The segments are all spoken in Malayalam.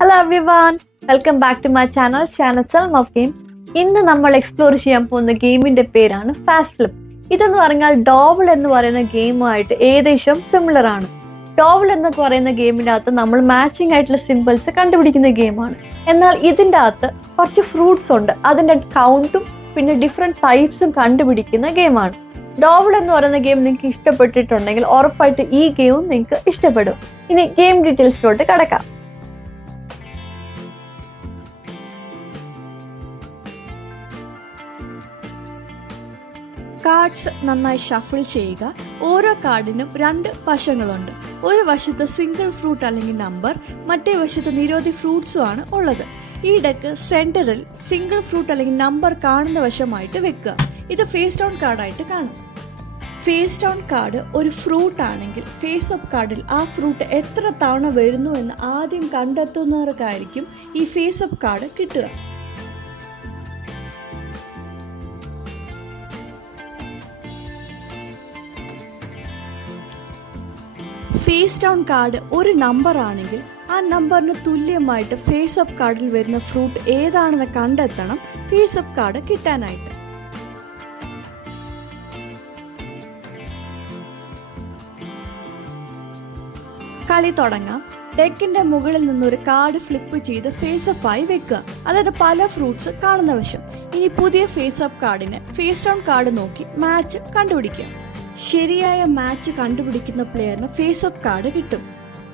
Hello everyone, welcome back to my channel Selm of Games. ഇന്ന് നമ്മൾ എക്സ്പ്ലോർ ചെയ്യാൻ പോകുന്ന ഗെയിമിന്റെ പേരാണ് ഫാസ്റ്റ് ഫ്ലിപ്പ്. ഇതെന്ന് പറഞ്ഞാൽ ഡോബിൾ എന്ന് പറയുന്ന ഗെയിമുമായിട്ട് ഏകദേശം സിമിലർ ആണ്. ഡോബിൾ എന്ന് പറയുന്ന ഗെയിമിൻ്റെ അകത്ത് നമ്മൾ മാച്ചിങ് ആയിട്ടുള്ള സിമ്പിൾസ് കണ്ടുപിടിക്കുന്ന ഗെയിമാണ്. എന്നാൽ ഇതിൻ്റെ അകത്ത് കുറച്ച് ഫ്രൂട്ട്സ് ഉണ്ട്, അതിൻ്റെ കൗണ്ടും പിന്നെ ഡിഫറെൻറ്റ് ടൈപ്സും കണ്ടുപിടിക്കുന്ന ഗെയിമാണ്. ഡോബിൾ എന്ന് പറയുന്ന ഗെയിം നിങ്ങൾക്ക് ഇഷ്ടപ്പെട്ടിട്ടുണ്ടെങ്കിൽ ഉറപ്പായിട്ട് ഈ ഗെയിമും നിങ്ങൾക്ക് ഇഷ്ടപ്പെടും. ഇനി ഗെയിം ഡീറ്റെയിൽസിലോട്ട് കടക്കാം. കാർഡ്സ് നന്നായി ഷഫിൾ ചെയ്യുക. ഓരോ കാർഡിനും 2 വശങ്ങളുണ്ട്. ഒരു വശത്ത് സിംഗിൾ ഫ്രൂട്ട് അല്ലെങ്കിൽ നമ്പർ, മറ്റേ വശത്ത് നിരവധി ഫ്രൂട്ട്സും ആണ് ഉള്ളത്. ഈ ഡെക്ക് സെന്ററിൽ സിംഗിൾ ഫ്രൂട്ട് അല്ലെങ്കിൽ നമ്പർ കാണുന്ന വശമായിട്ട് വെക്കുക. ഇത് ഫേസ് ഡൗൺ കാർഡായിട്ട് കാണും. ഫേസ് ഡൗൺ കാർഡ് ഒരു ഫ്രൂട്ട് ആണെങ്കിൽ ഫേസ് അപ്പ് കാർഡിൽ ആ ഫ്രൂട്ട് എത്ര തവണ വരുന്നു എന്ന് ആദ്യം കണ്ടെത്തുന്നവർക്കായിരിക്കും ഈ ഫേസ് അപ്പ് കാർഡ് കിട്ടുക. ഫേസ് ഡൗൺ കാർഡ് ഒരു നമ്പർ ആണെങ്കിൽ ആ നമ്പറിന് തുല്യമായിട്ട് ഫേസ് അപ്പ് കാർഡിൽ വരുന്ന ഫ്രൂട്ട് ഏതാണെന്ന് കണ്ടെത്തണം ഫേസ് അപ്പ് കാർഡ് കിട്ടാനായിട്ട്. കളി തുടങ്ങാം. ഡെക്കിന്റെ മുകളിൽ നിന്നൊരു കാർഡ് ഫ്ലിപ്പ് ചെയ്ത് ഫേസ് അപ്പ് ആയി വെക്കുക, അതായത് പല ഫ്രൂട്ട്സ് കാണുന്ന വശം. ഇനി പുതിയ ഫേസ് അപ്പ് കാർഡിന് ഫേസ് ഡൗൺ കാർഡ് നോക്കി മാച്ച് കണ്ടുപിടിക്കുക. ശരിയായ മാച്ച് കണ്ടുപിടിക്കുന്ന പ്ലെയറിന് ഫേസ് അപ്പ് കാർഡ് കിട്ടും.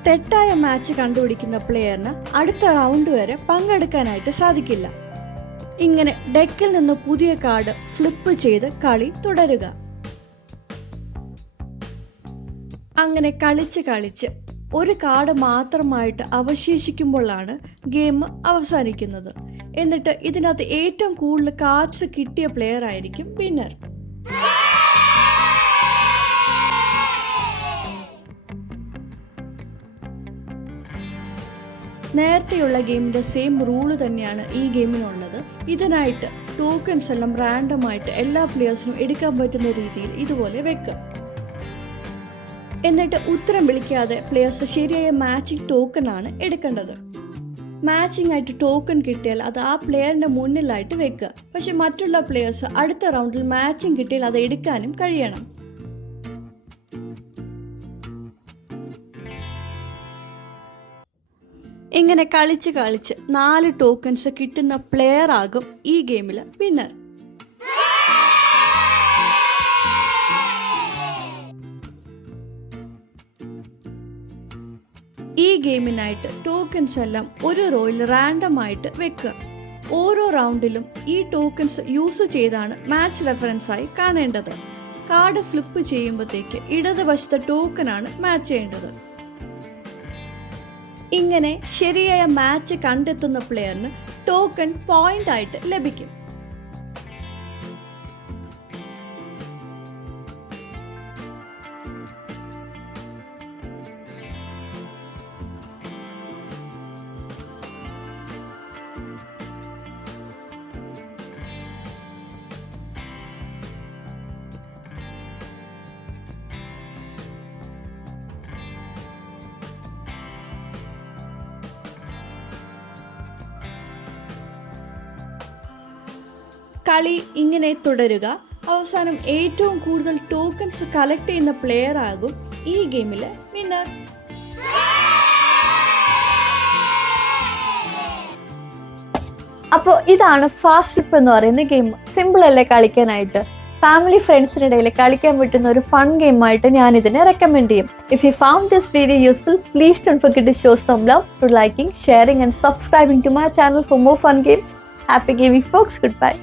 തെറ്റായ മാച്ച് കണ്ടുപിടിക്കുന്ന പ്ലെയറിന് അടുത്ത റൗണ്ട് വരെ പങ്കെടുക്കാനായിട്ട് സാധിക്കില്ല. ഇങ്ങനെ ഡെക്കിൽ നിന്ന് പുതിയ കാർഡ് ഫ്ലിപ്പ് ചെയ്ത് കളി തുടരുക. അങ്ങനെ കളിച്ച് ഒരു കാർഡ് മാത്രമായിട്ട് അവശേഷിക്കുമ്പോഴാണ് ഗെയിം അവസാനിക്കുന്നത്. എന്നിട്ട് ഇതിനകത്ത് ഏറ്റവും കൂടുതൽ കാർഡ്സ് കിട്ടിയ പ്ലെയർ ആയിരിക്കും വിന്നർ. നേരത്തെയുള്ള ഗെയിമിന്റെ സെയിം റൂള് തന്നെയാണ് ഈ ഗെയിമിനുള്ളത്. ഇതിനായിട്ട് ടോക്കൺസ് എല്ലാം റാൻഡമായിട്ട് എല്ലാ പ്ലെയേഴ്സിനും എടുക്കാൻ പറ്റുന്ന രീതിയിൽ ഇതുപോലെ വെക്കുക. എന്നിട്ട് ഉത്തരം വിളിക്കാതെ പ്ലെയേഴ്സ് ശരിയായ മാച്ചിങ് ടോക്കൺ ആണ് എടുക്കേണ്ടത്. മാച്ചിങ് ആയിട്ട് ടോക്കൺ കിട്ടിയാൽ അത് ആ പ്ലെയറിന്റെ മുന്നിലായിട്ട് വെക്കുക. പക്ഷെ മറ്റുള്ള പ്ലെയേഴ്സ് അടുത്ത റൗണ്ടിൽ മാച്ചിങ് കിട്ടിയാൽ അത് എടുക്കാനും കഴിയണം. ഇങ്ങനെ കളിച്ച് 4 ടോക്കൺസ് കിട്ടുന്ന പ്ലെയർ ആകും ഈ ഗെയിമിലെ വിന്നർ. ഈ ഗെയിമിനായിട്ട് ടോക്കൺസ് എല്ലാം ഒരു റോയിൽ റാൻഡം ആയിട്ട് വെക്കുക. ഓരോ റൗണ്ടിലും ഈ ടോക്കൺസ് യൂസ് ചെയ്താണ് മാച്ച് റെഫറൻസ് ആയി കാണേണ്ടത്. കാർഡ് ഫ്ലിപ്പ് ചെയ്യുമ്പോഴത്തേക്ക് ഇടതുവശത്തെ ടോക്കൺ ആണ് മാച്ച് ചെയ്യേണ്ടത്. ഇങ്ങനെ ശരിയായ മാച്ച് കണ്ടെത്തുന്ന പ്ലെയറിന് ടോക്കൺ പോയിന്റ് ആയിട്ട് ലഭിക്കും. കളി ഇങ്ങനെ തുടരുക. അവസാനം ഏറ്റവും കൂടുതൽ ടോക്കൺസ് കളക്ട് ചെയ്യുന്ന പ്ലെയർ ആകും ഈ ഗെയിമിലെ വിന്നർ. അപ്പോൾ ഇതാണ് ഫാസ്റ്റ് ഫ്ലിപ്പ് എന്ന് പറയുന്ന ഗെയിം. സിമ്പിൾ അല്ലേ കളിക്കാനായിട്ട്? ഫാമിലി ഫ്രണ്ട്സിനിടയിൽ കളിക്കാൻ പറ്റുന്ന ഒരു ഫൺ ഗെയിമായിട്ട് ഞാൻ ഇതിനെ റെക്കമെൻഡ് ചെയ്യും. If you found this video useful, please don't forget to show some love through liking, sharing and subscribing to my channel for more fun games. Happy gaming folks. Goodbye.